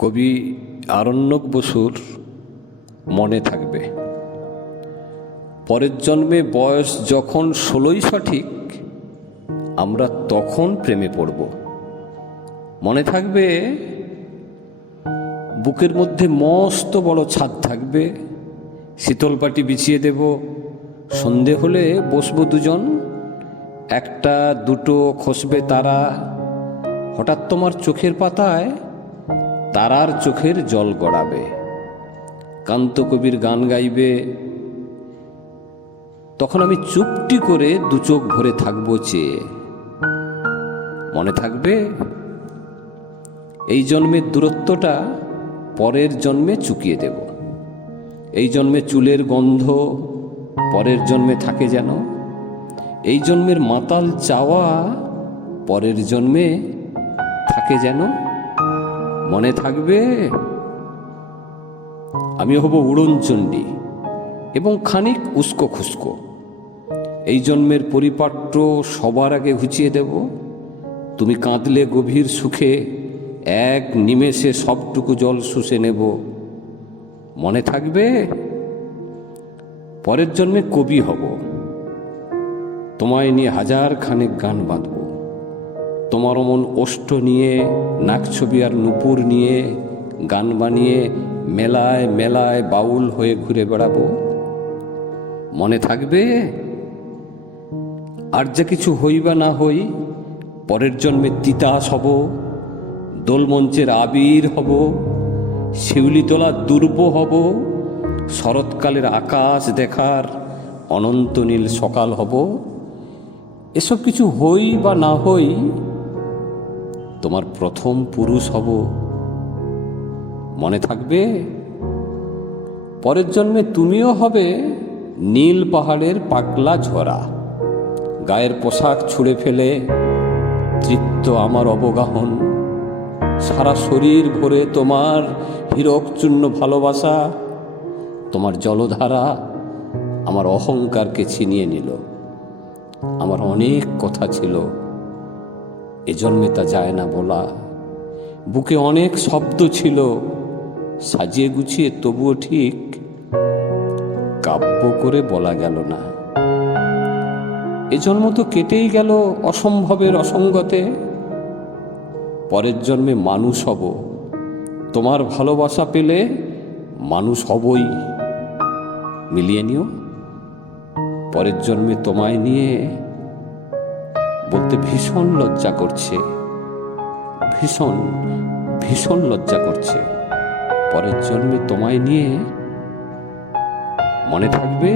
কবি আরণ্যক বসুর মনে থাকবে, পরের জন্মে বয়স যখন 16ই সঠিক, আমরা তখন প্রেমে পড়ব। মনে থাকবে, বুকের মধ্যে মস্ত বড় ছাদ থাকবে, শীতল পাটি বিছিয়ে দেব, সন্ধে হলে বসবো দুজন, একটা দুটো খসবে তারা, হঠাৎ তোমার চোখের পাতায় তারার চোখের জল গড়াবে, কান্ত কবির গান গাইবে, তখন আমি চুপটি করে দু চোখ ভরে থাকবো চেয়ে। মনে থাকবে, এই জন্মের দূরত্বটা পরের জন্মে চুকিয়ে দেব। এই জন্মে চুলের গন্ধ পরের জন্মে থাকে যেন, এই জন্মের মাতাল চাওয়া পরের জন্মে থাকে যেন। মনে থাকবে, আমি হব উড়নচণ্ডী এবং খানিক উস্কো খুস্কো। এই জন্মের পরিপাট্য সবার আগে ঘুচিয়ে দেব, তুমি কাঁদলে গভীর সুখে এক নিমেষে সবটুকু জল শুষে নেব। মনে থাকবে, পরের জন্মে কবি হব, তোমায় নিয়ে হাজার খানেক গান বাঁধব, তোমার অমন ওষ্ঠ নিয়ে, নাকছবি আর নুপুর নিয়ে গান বানিয়ে মেলায় মেলায় বাউল হয়ে ঘুরে বেড়াবো। মনে থাকবে, আর যা কিছু হই বা না হই, পরের জন্মে তিতাস হব, দোলমঞ্চের আবির হব, শিউলিতলা দুর্ব হব, শরৎকালের আকাশ দেখার অনন্ত নীল সকাল হব। এসব কিছু হই বা না হই, তোমার প্রথম পুরুষ হব। মনে থাকবে, পরের জন্মে তুমিও হবে নীল পাহাড়ের পাগলা ঝরা, গায়ের পোশাক ছুঁড়ে ফেলে তৃপ্ত আমার অবগাহন, সারা শরীর ভরে তোমার হীরকচূর্ণ ভালোবাসা, তোমার জলধারা আমার অহংকারকে ছিনিয়ে নিল। আমার অনেক কথা ছিল, এ জন্মে তা যায় না বলা, বুকে অনেক শব্দ ছিল, সাজিয়ে গুছিয়ে তবুও ঠিক কাব্য করে বলা গেল না। এ জন্ম তো কেটেই গেল অসম্ভবের অসঙ্গতে, পরের জন্মে মানুষ হব, তোমার ভালোবাসা পেলে মানুষ হবই। মিলিয়ে নিও, পরের জন্মে তোমায় নিয়ে বলতে ভীষণ লজ্জা করছে, ভীষণ ভীষণ লজ্জা করছে। পরের জন্মে তোমায় নিয়ে, মনে থাকবে।